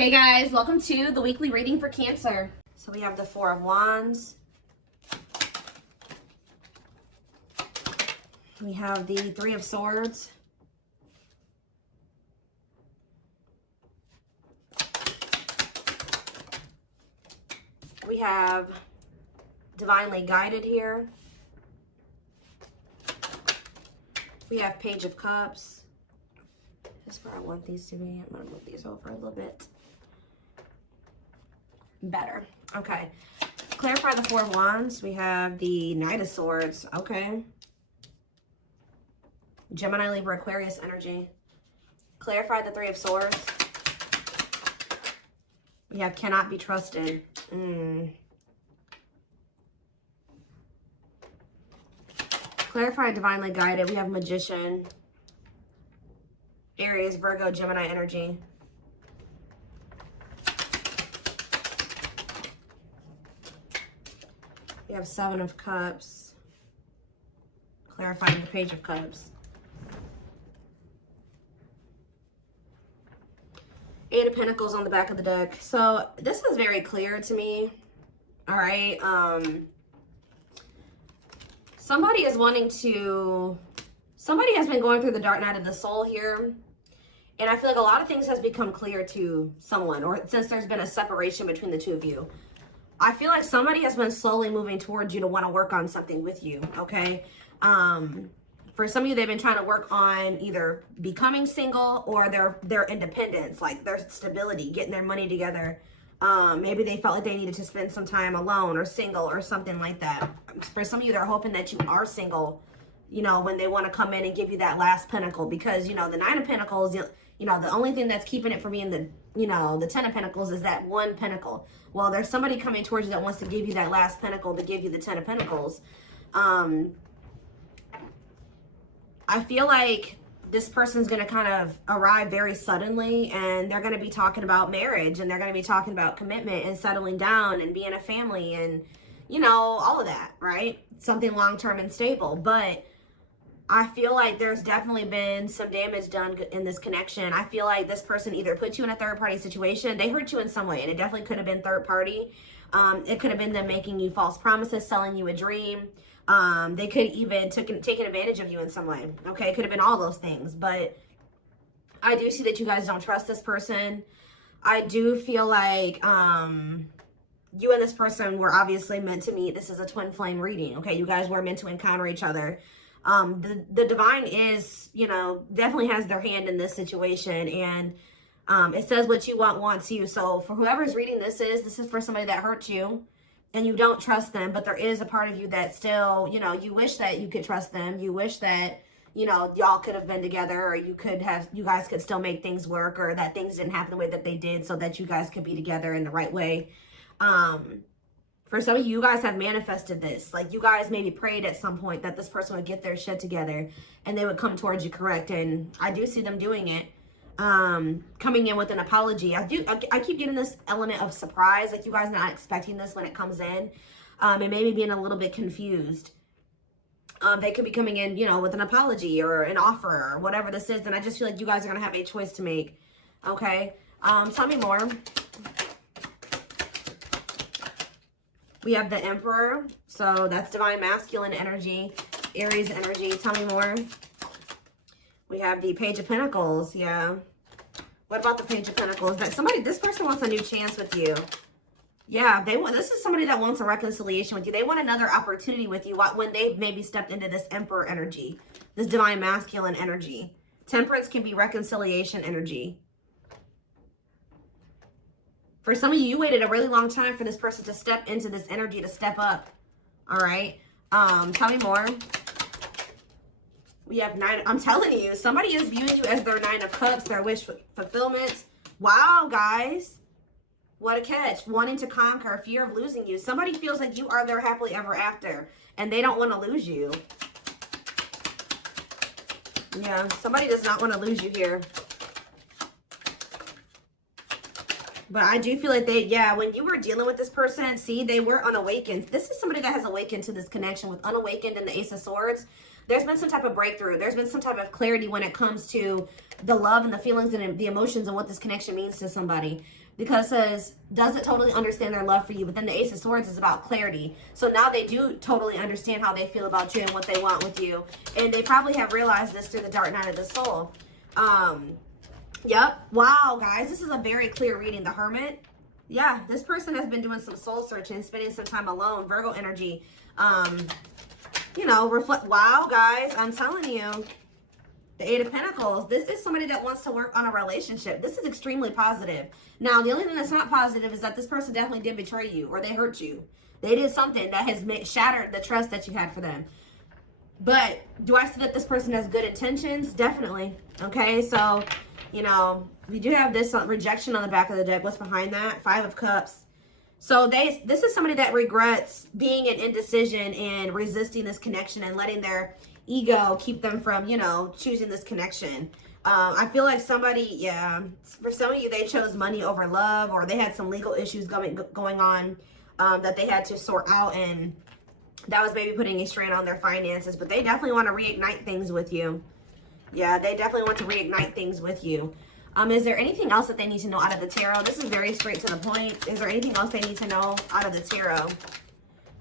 Hey guys, welcome to the weekly reading for Cancer. So we have the Four of Wands. We have the Three of Swords. We have Divinely Guided here. We have Page of Cups. That's where I want these to be. I'm going to move these over a little bit. Better. Okay. Clarify the Four of Wands. We have the Knight of Swords. Okay. Gemini, Libra, Aquarius energy. Clarify the Three of Swords. We have Cannot Be Trusted. Clarify Divinely Guided. We have Magician. Aries, Virgo, Gemini energy. We have Seven of Cups. Clarifying the Page of Cups. Eight of Pentacles on the back of the deck. So this is very clear to me. All right. Somebody is wanting to, somebody has been going through the dark night of the soul here. And I feel like a lot of things has become clear to someone, or since there's been a separation between the two of you. I feel like somebody has been slowly moving towards you to want to work on something with you, okay? For some of you, they've been trying to work on either becoming single or their independence, like their stability, getting their money together. Maybe they felt like they needed to spend some time alone or single or something like that. For some of you, they're hoping that you are single, you know, when they want to come in and give you that last pentacle, because, you know, the Nine of Pentacles, you know, the only thing that's keeping it from being the, you know, the Ten of Pentacles is that one pentacle. Well, there's somebody coming towards you that wants to give you that last pentacle to give you the Ten of Pentacles. I feel like this person's going to kind of arrive very suddenly, and they're going to be talking about marriage, and they're going to be talking about commitment and settling down and being a family and, you know, all of that, right? Something long-term and stable. But I feel like there's definitely been some damage done in this connection. I feel like this person either put you in a third-party situation. They hurt you in some way, and it definitely could have been third-party. It could have been them making you false promises, selling you a dream. They could even taken advantage of you in some way. Okay, it could have been all those things. But I do see that you guys don't trust this person. I do feel like you and this person were obviously meant to meet. This is a twin flame reading. Okay, you guys were meant to encounter each other. The divine is, you know, definitely has their hand in this situation, and it says what you want wants you. So for whoever's reading this is for somebody that hurt you and you don't trust them, but there is a part of you that still, you know, you wish that you could trust them. You wish that, you know, y'all could have been together, or you guys could still make things work, or that things didn't happen the way that they did so that you guys could be together in the right way. For some of you guys have manifested this. Like, you guys maybe prayed at some point that this person would get their shit together and they would come towards you, correct? And I do see them doing it. Coming in with an apology. I keep getting this element of surprise. Like, you guys are not expecting this when it comes in. And maybe being a little bit confused. They could be coming in, you know, with an apology or an offer or whatever this is. And I just feel like you guys are going to have a choice to make. Okay. Tell me more. We have the Emperor. So that's divine masculine energy, Aries energy. Tell me more. We have the Page of Pentacles. Yeah. What about the Page of Pentacles? That this person wants a new chance with you. Yeah, this is somebody that wants a reconciliation with you. They want another opportunity with you when they've maybe stepped into this Emperor energy, this divine masculine energy. Temperance can be reconciliation energy. For some of you, you waited a really long time for this person to step into this energy, to step up. All right. Tell me more. We have Nine. I'm telling you, somebody is viewing you as their Nine of Cups, their wish fulfillment. Wow, guys. What a catch. Wanting to conquer, fear of losing you. Somebody feels like you are their happily ever after, and they don't want to lose you. Yeah, somebody does not want to lose you here. But I do feel like when you were dealing with this person, see, they were unawakened. This is somebody that has awakened to this connection with unawakened and the Ace of Swords. There's been some type of breakthrough. There's been some type of clarity when it comes to the love and the feelings and the emotions and what this connection means to somebody. Because it says, doesn't totally understand their love for you. But then the Ace of Swords is about clarity. So now they do totally understand how they feel about you and what they want with you. And they probably have realized this through the Dark Night of the Soul. Yep. Wow, guys. This is a very clear reading. The Hermit. Yeah, this person has been doing some soul searching, spending some time alone. Virgo energy. You know, reflect. Wow, guys. I'm telling you. The Eight of Pentacles. This is somebody that wants to work on a relationship. This is extremely positive. Now, the only thing that's not positive is that this person definitely did betray you or they hurt you. They did something that has shattered the trust that you had for them. But do I see that this person has good intentions? Definitely. Okay, so, you know, we do have this rejection on the back of the deck. What's behind that? Five of Cups. So this is somebody that regrets being in indecision and resisting this connection and letting their ego keep them from, you know, choosing this connection. I feel like somebody, yeah, for some of you, they chose money over love, or they had some legal issues going on that they had to sort out, and that was maybe putting a strain on their finances. But they definitely want to reignite things with you. Yeah, they definitely want to reignite things with you. Is there anything else that they need to know out of the tarot? This is very straight to the point. Is there anything else they need to know out of the tarot?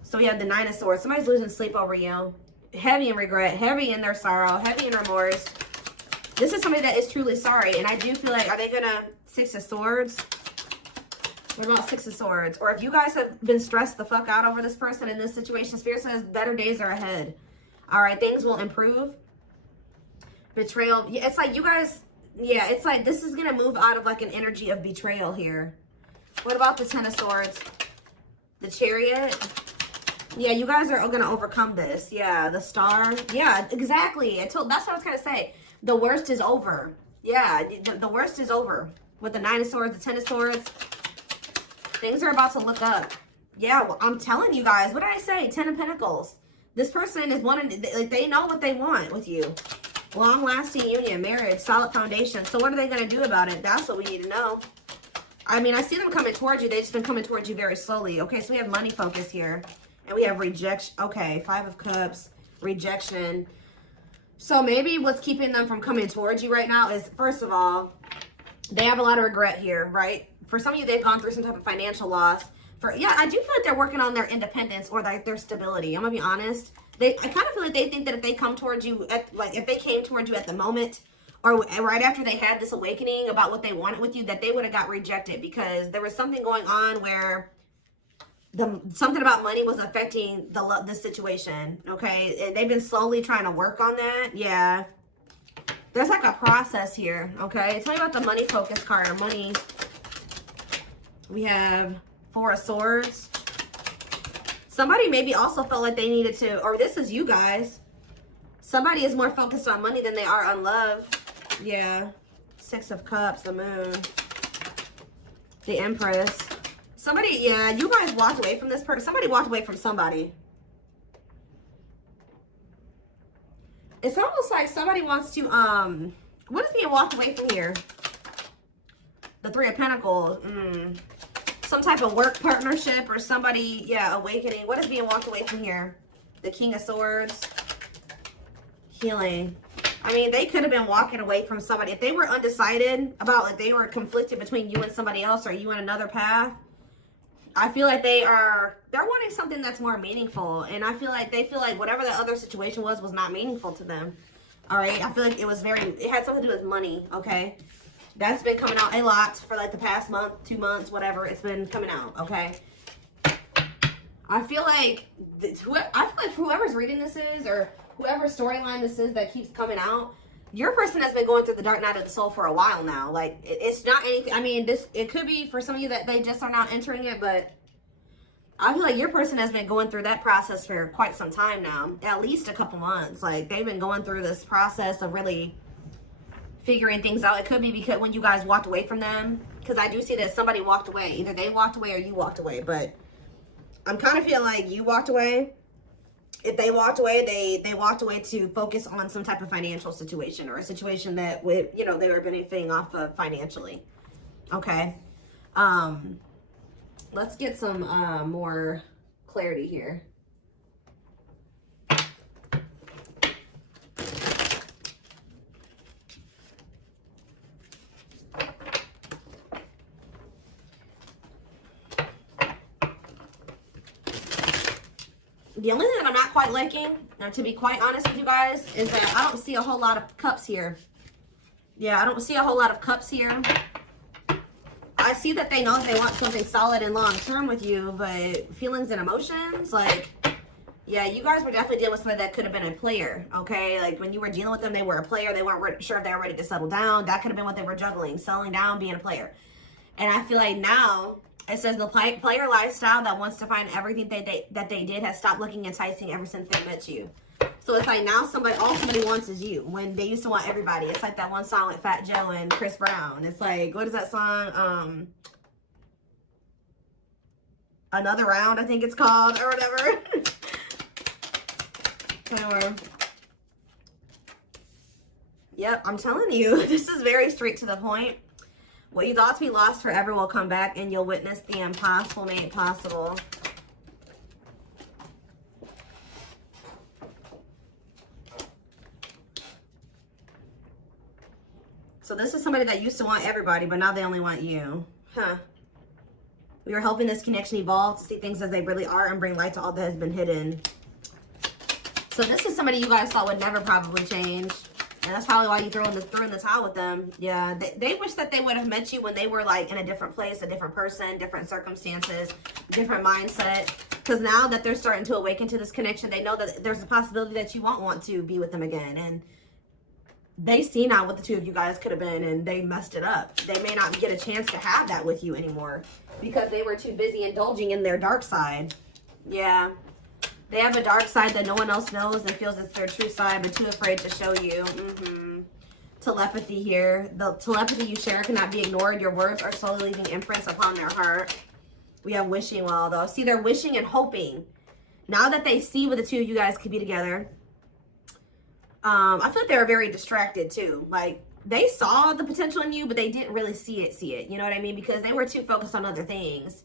So we have the Nine of Swords. Somebody's losing sleep over you. Heavy in regret, heavy in their sorrow, heavy in remorse. This is somebody that is truly sorry. And I do feel like, are they going to Six of Swords? What about Six of Swords? Or if you guys have been stressed the fuck out over this person in this situation, Spirit says better days are ahead. All right, things will improve. Betrayal. Yeah, it's like you guys, yeah, it's like this is going to move out of like an energy of betrayal here. What about the Ten of Swords? The Chariot. Yeah, you guys are going to overcome this. Yeah, the Star. Yeah, exactly. That's what I was going to say. The worst is over. Yeah, the worst is over. With the Nine of Swords, the Ten of Swords. Things are about to look up. Yeah, well, I'm telling you guys. What did I say? Ten of Pentacles. This person is wanting, like, they know what they want with you. Long-lasting union, marriage, solid foundation. So what are they going to do about it? That's what we need to know. I mean, I see them coming towards you. They've just been coming towards you very slowly. Okay, so we have money focus here. And we have rejection. Okay, Five of Cups, rejection. So maybe what's keeping them from coming towards you right now is, first of all, they have a lot of regret here, right? For some of you, they've gone through some type of financial loss. Yeah, I do feel like they're working on their independence or their stability. I'm going to be honest. I kind of feel like they think that if they come towards you, if they came towards you at the moment, or right after they had this awakening about what they wanted with you, that they would have got rejected because there was something going on where something about money was affecting the situation, okay? And they've been slowly trying to work on that. Yeah. There's like a process here, okay? Tell me about the money focus card or money. We have Four of Swords. Somebody maybe also felt like they needed to, or this is you guys. Somebody is more focused on money than they are on love. Yeah. Six of Cups, the Moon. The Empress. Somebody, yeah, you guys walked away from this person. Somebody walked away from somebody. It's almost like somebody wants to, what is being walked away from here? The Three of Pentacles. Some type of work partnership or somebody, yeah, awakening. What is being walked away from here? The King of Swords. Healing. I mean, they could have been walking away from somebody. If they were undecided about, like, they were conflicted between you and somebody else or you and another path, I feel like they're wanting something that's more meaningful. And I feel like they feel like whatever the other situation was not meaningful to them. All right. I feel like it had something to do with money. Okay. That's been coming out a lot for like the past month, 2 months, whatever. It's been coming out. Okay. I feel like whoever's reading this is, or whoever storyline this is that keeps coming out, your person has been going through the Dark Night of the Soul for a while now. Like, it's not anything. I mean, it could be for some of you that they just are now entering it, but I feel like your person has been going through that process for quite some time now. At least a couple months. Like, they've been going through this process of really figuring things out. It could be because when you guys walked away from them, because I do see that somebody walked away. Either they walked away or you walked away, but I'm kind of feeling like you walked away. If they walked away, they walked away to focus on some type of financial situation or a situation that would, you know, they were benefiting off of financially. Okay. Let's get some more clarity here. The only thing that I'm not quite liking, now to be quite honest with you guys, is that I don't see a whole lot of cups here. Yeah, I don't see a whole lot of cups here. I see that they know they want something solid and long-term with you, but feelings and emotions, like, yeah, you guys were definitely dealing with somebody that could have been a player, okay? Like, when you were dealing with them, they were a player. They weren't sure if they were ready to settle down. That could have been what they were juggling, settling down, being a player. And I feel like now, it says the player lifestyle that wants to find everything that they did has stopped looking enticing ever since they met you. So it's like now all somebody wants is you. When they used to want everybody. It's like that one song with Fat Joe and Chris Brown. It's like, what is that song? Another Round, I think it's called, or whatever. Anyway. Yep, I'm telling you, this is very straight to the point. What you thought to be lost forever will come back, and you'll witness the impossible made possible. So this is somebody that used to want everybody, but now they only want you. Huh. We are helping this connection evolve to see things as they really are and bring light to all that has been hidden. So this is somebody you guys thought would never probably change. And that's probably why you threw in the towel with them. Yeah, they wish that they would have met you when they were like in a different place, a different person, different circumstances, different mindset. Because now that they're starting to awaken to this connection, they know that there's a possibility that you won't want to be with them again. And they see now what the two of you guys could have been, and they messed it up. They may not get a chance to have that with you anymore because they were too busy indulging in their dark side. Yeah. They have a dark side that no one else knows and feels it's their true side, but too afraid to show you. Telepathy here. The telepathy you share cannot be ignored. Your words are slowly leaving imprints upon their heart. We have wishing well, though. See, they're wishing and hoping. Now that they see what the two of you guys could be together, I feel like they were very distracted, too. Like, they saw the potential in you, but they didn't really see it. You know what I mean? Because they were too focused on other things.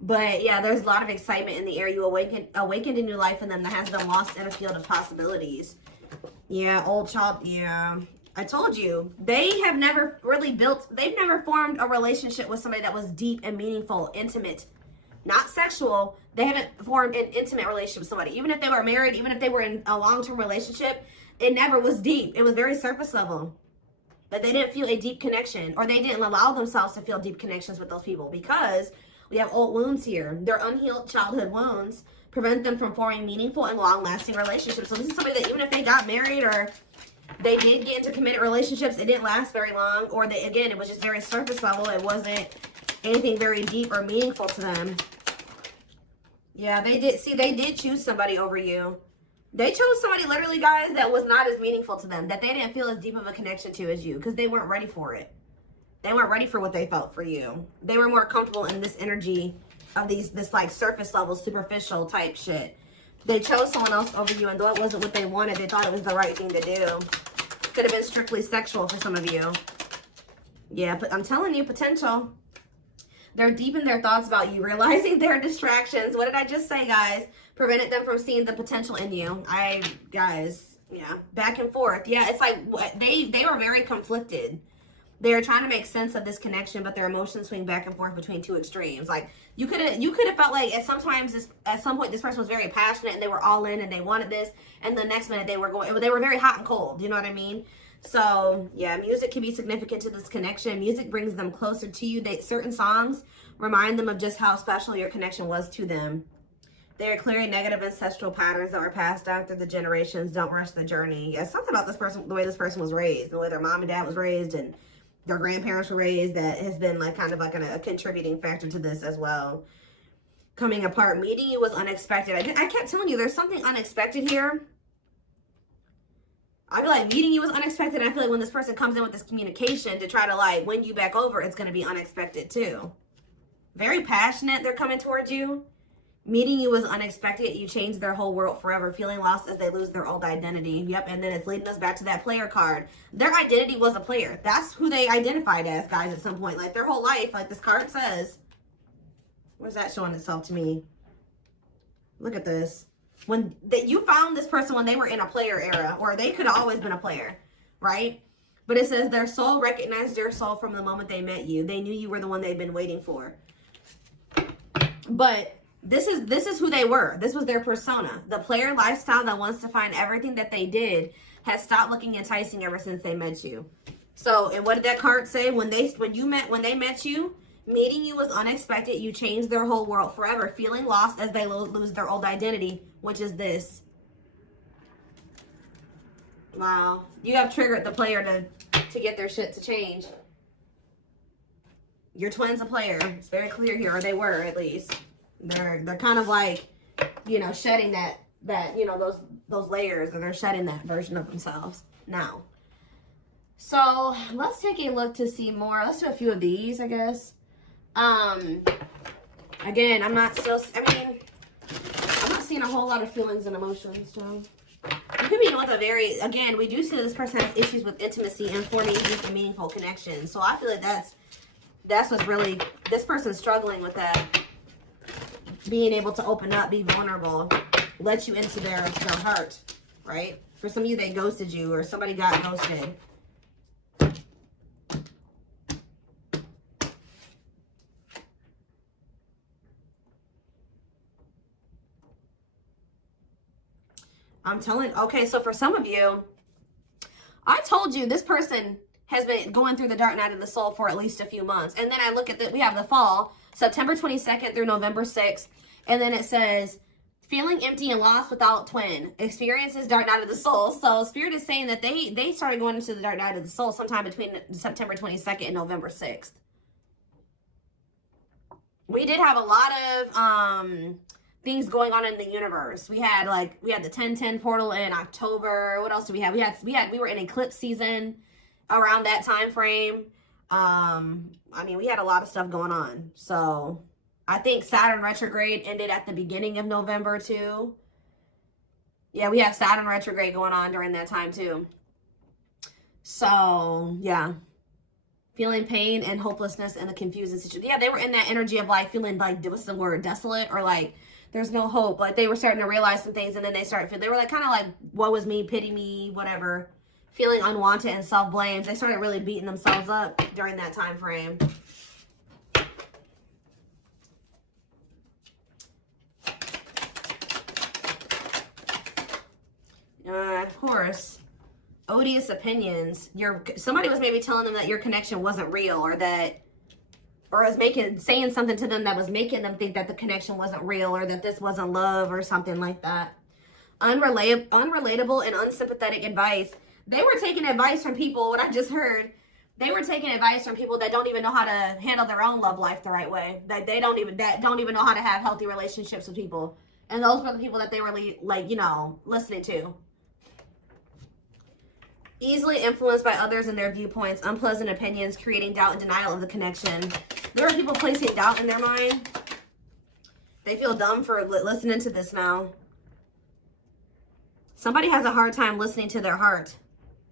But yeah, there's a lot of excitement in the air. You awakened a new life in them that has been lost in a field of possibilities. Yeah, old child. Yeah, I told you. They have never they've never formed a relationship with somebody that was deep and meaningful, intimate, not sexual. They haven't formed an intimate relationship with somebody. Even if they were married, even if they were in a long-term relationship, it never was deep. It was very surface level. But they didn't feel a deep connection, or they didn't allow themselves to feel deep connections with those people because we have old wounds here. Their unhealed childhood wounds prevent them from forming meaningful and long-lasting relationships. So this is somebody that even if they got married or they did get into committed relationships, it didn't last very long. Or again, it was just very surface level. It wasn't anything very deep or meaningful to them. Yeah, they did choose somebody over you. They chose somebody literally, guys, that was not as meaningful to them, that they didn't feel as deep of a connection to as you because they weren't ready for it. They weren't ready for what they felt for you. They were more comfortable in this energy of this like surface level, superficial type shit. They chose someone else over you, and though it wasn't what they wanted, they thought it was the right thing to do. Could have been strictly sexual for some of you. Yeah, but I'm telling you, potential. They're deep in their thoughts about you, realizing their distractions. What did I just say, guys? Prevented them from seeing the potential in you. Guys, yeah, back and forth. Yeah, it's like they were very conflicted. They're trying to make sense of this connection, but their emotions swing back and forth between two extremes. Like you could have felt like at some point this person was very passionate and they were all in and they wanted this, and the next minute they were very hot and cold. You know what I mean? So yeah, music can be significant to this connection. Music brings them closer to you. Certain songs remind them of just how special your connection was to them. They are clearing negative ancestral patterns that were passed down through the generations. Don't rush the journey. Yeah, something about this person, the way this person was raised, the way their mom and dad was raised, and their grandparents were raised, that has been like kind of like a contributing factor to this as well. Coming apart. Meeting you was unexpected. I kept telling you there's something unexpected here. I feel like meeting you was unexpected. I feel like when this person comes in with this communication to try to like win you back over, it's going to be unexpected too. Very passionate. They're coming towards you. Meeting you was unexpected. You changed their whole world forever. Feeling lost as they lose their old identity. Yep, and then it's leading us back to that player card. Their identity was a player. That's who they identified as, guys, at some point. Like, their whole life, like this card says. Where's that showing itself to me? Look at this. You found this person when they were in a player era, or they could have always been a player, right? But it says their soul recognized their soul from the moment they met you. They knew you were the one they'd been waiting for. But this is who they were. This was their persona. The player lifestyle that wants to find everything that they did has stopped looking enticing ever since they met you. So, and what did that card say? When they met you, meeting you was unexpected. You changed their whole world forever, feeling lost as they lose their old identity, which is this. Wow. You have triggered the player to get their shit to change. Your twin's a player. It's very clear here, or they were at least. They're kind of like, you know, shedding that you know, those layers, and they're shedding that version of themselves now. So let's take a look to see more. Let's do a few of these, I guess. Again, I'm not seeing a whole lot of feelings and emotions, Joe. You could be with a very, again, we do see that this person has issues with intimacy and forming deep and meaningful connections. So I feel like that's what's really, this person's struggling with that. Being able to open up, be vulnerable, let you into their heart, right? For some of you, they ghosted you, or somebody got ghosted. I'm telling, okay, so for some of you, I told you this person has been going through the dark night of the soul for at least a few months. And then I look at we have the fall, September 22nd through November 6th. And then it says, feeling empty and lost without twin, experiences dark night of the soul. So Spirit is saying that they started going into the dark night of the soul sometime between September 22nd and November 6th. We did have a lot of things going on in the universe. We had the 1010 portal in October. What else do we have? We were in eclipse season around that time frame. I mean, we had a lot of stuff going on. So I think Saturn retrograde ended at the beginning of November too. Yeah, we have Saturn retrograde going on during that time too. So yeah, feeling pain and hopelessness and the confusing situation. Yeah, they were in that energy of like feeling like, what's the word, desolate, or like there's no hope. Like they were starting to realize some things, and then they were like kind of like, woe is me, pity me, whatever. Feeling unwanted and self-blame. They started really beating themselves up during that time frame. Of course, odious opinions. Somebody was maybe telling them that your connection wasn't real, or was saying something to them that was making them think that the connection wasn't real, or that this wasn't love, or something like that. Unrelatable and unsympathetic advice. They were taking advice from people, what I just heard, they were taking advice from people that don't even know how to handle their own love life the right way. That don't even know how to have healthy relationships with people. And those were the people that they were like, you know, listening to. Easily influenced by others and their viewpoints, unpleasant opinions, creating doubt and denial of the connection. There are people placing doubt in their mind. They feel dumb for listening to this now. Somebody has a hard time listening to their heart.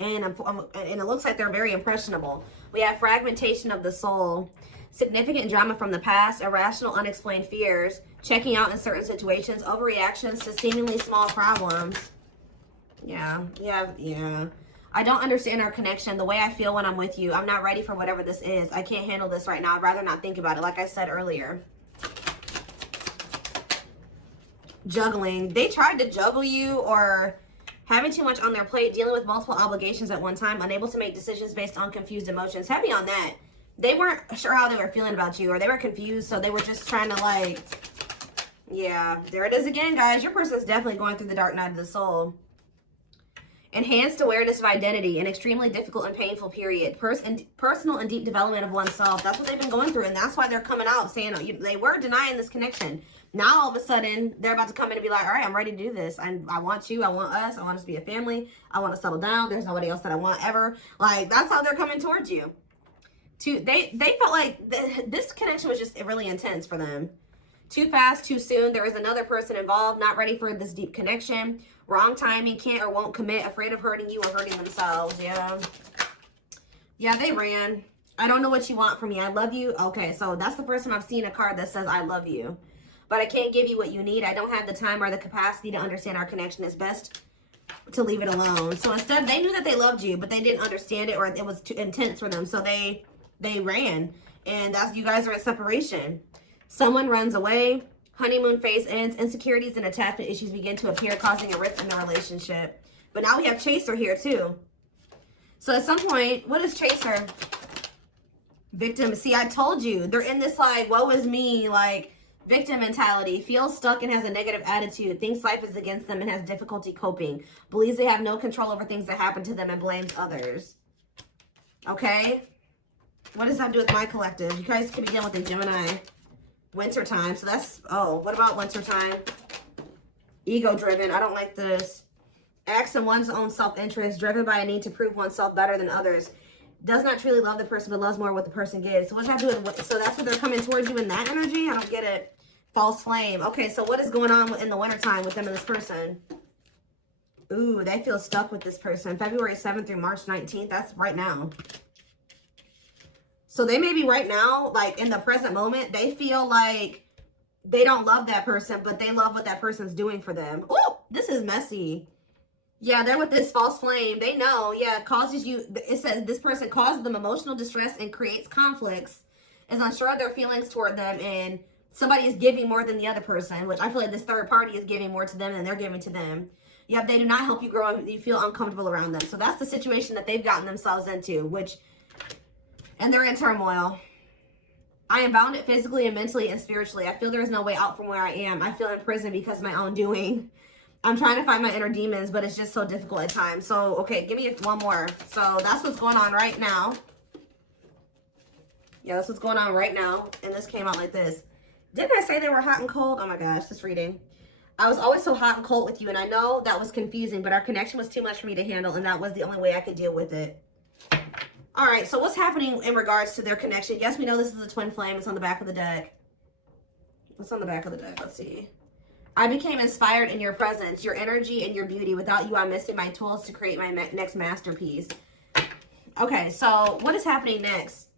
And it looks like they're very impressionable. We have fragmentation of the soul, significant drama from the past, irrational, unexplained fears, checking out in certain situations, overreactions to seemingly small problems. Yeah. I don't understand our connection, the way I feel when I'm with you. I'm not ready for whatever this is. I can't handle this right now. I'd rather not think about it, like I said earlier. Juggling. They tried to juggle you, or having too much on their plate, dealing with multiple obligations at one time, unable to make decisions based on confused emotions. Heavy on that. They weren't sure how they were feeling about you, or they were confused, so they were just trying to like, yeah, there it is again, guys. Your person's definitely going through the dark night of the soul. Enhanced awareness of identity, an extremely difficult and painful period. Personal and deep development of oneself. That's what they've been going through, and that's why they're coming out saying they were denying this connection. Now, all of a sudden, they're about to come in and be like, all right, I'm ready to do this. I want you. I want us. I want us to be a family. I want to settle down. There's nobody else that I want ever. Like, that's how they're coming towards you. They felt like this connection was just really intense for them. Too fast, too soon. There is another person involved, not ready for this deep connection. Wrong timing, can't or won't commit, afraid of hurting you or hurting themselves. Yeah, they ran. I don't know what you want from me. I love you. Okay, so that's the first time I've seen a card that says I love you. But I can't give you what you need. I don't have the time or the capacity to understand our connection. It's best to leave it alone. So instead, they knew that they loved you, but they didn't understand it, or it was too intense for them. So they ran. And that's, you guys are in separation. Someone runs away. Honeymoon phase ends. Insecurities and attachment issues begin to appear, causing a rift in the relationship. But now we have chaser here too. So at some point, what is chaser? Victim. See, I told you. They're in this like, woe is me, like victim mentality. Feels stuck and has a negative attitude. Thinks life is against them and has difficulty coping. Believes they have no control over things that happen to them and blames others. Okay? What does that do with my collective? You guys can begin with the Gemini. Wintertime. So that's, oh, what about wintertime? Ego driven. I don't like this. Acts in one's own self-interest. Driven by a need to prove oneself better than others. Does not truly love the person, but loves more what the person gives. So what's that doing? So that's what they're coming towards you in that energy? I don't get it. False flame. Okay, so what is going on in the wintertime with them and this person? Ooh, they feel stuck with this person. February 7th through March 19th. That's right now. So they may be right now, like in the present moment, they feel like they don't love that person, but they love what that person's doing for them. Oh, this is messy. Yeah, they're with this false flame. They know, yeah, it causes you, it says this person causes them emotional distress and creates conflicts, is unsure of their feelings toward them, and somebody is giving more than the other person, which I feel like this third party is giving more to them than they're giving to them. Yep, they do not help you grow and you feel uncomfortable around them. So that's the situation that they've gotten themselves into, and they're in turmoil. I am bounded physically and mentally and spiritually. I feel there is no way out from where I am. I feel in prison because of my own doing. I'm trying to find my inner demons, but it's just so difficult at times. So, okay, give me one more. So that's what's going on right now. Yeah, that's what's going on right now. And this came out like this. Didn't I say they were hot and cold? Oh my gosh, this reading. I was always so hot and cold with you, and I know that was confusing, but our connection was too much for me to handle, and that was the only way I could deal with it. All right, so what's happening in regards to their connection? Yes, we know this is a twin flame. It's on the back of the deck. What's on the back of the deck? Let's see. I became inspired in your presence, your energy, and your beauty. Without you, I'm missing my tools to create my next masterpiece. Okay, so what is happening next?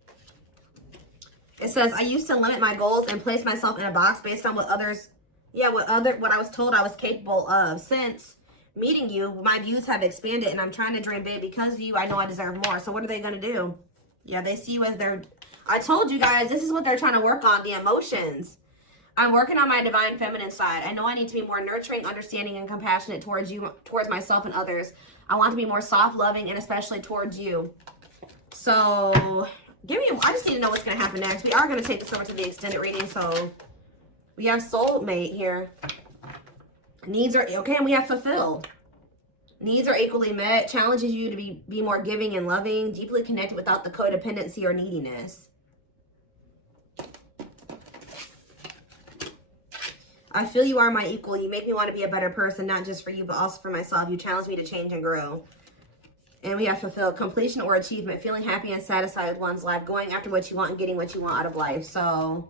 It says, I used to limit my goals and place myself in a box based on what others, what I was told I was capable of. Since meeting you, my views have expanded, and I'm trying to dream big. Because of you, I know I deserve more. So what are they going to do? Yeah, they see you as their, I told you guys, this is what they're trying to work on, the emotions. I'm working on my divine feminine side. I know I need to be more nurturing, understanding, and compassionate towards you, towards myself and others. I want to be more soft, loving, and especially towards you. So, I just need to know what's going to happen next. We are going to take this over to the extended reading. So, we have soulmate here. Needs are, okay, and we have fulfilled. Needs are equally met. Challenges you to be more giving and loving. Deeply connected without the codependency or neediness. I feel you are my equal. You make me want to be a better person, not just for you, but also for myself. You challenge me to change and grow. And we have fulfilled. Completion or achievement. Feeling happy and satisfied with one's life. Going after what you want and getting what you want out of life. So,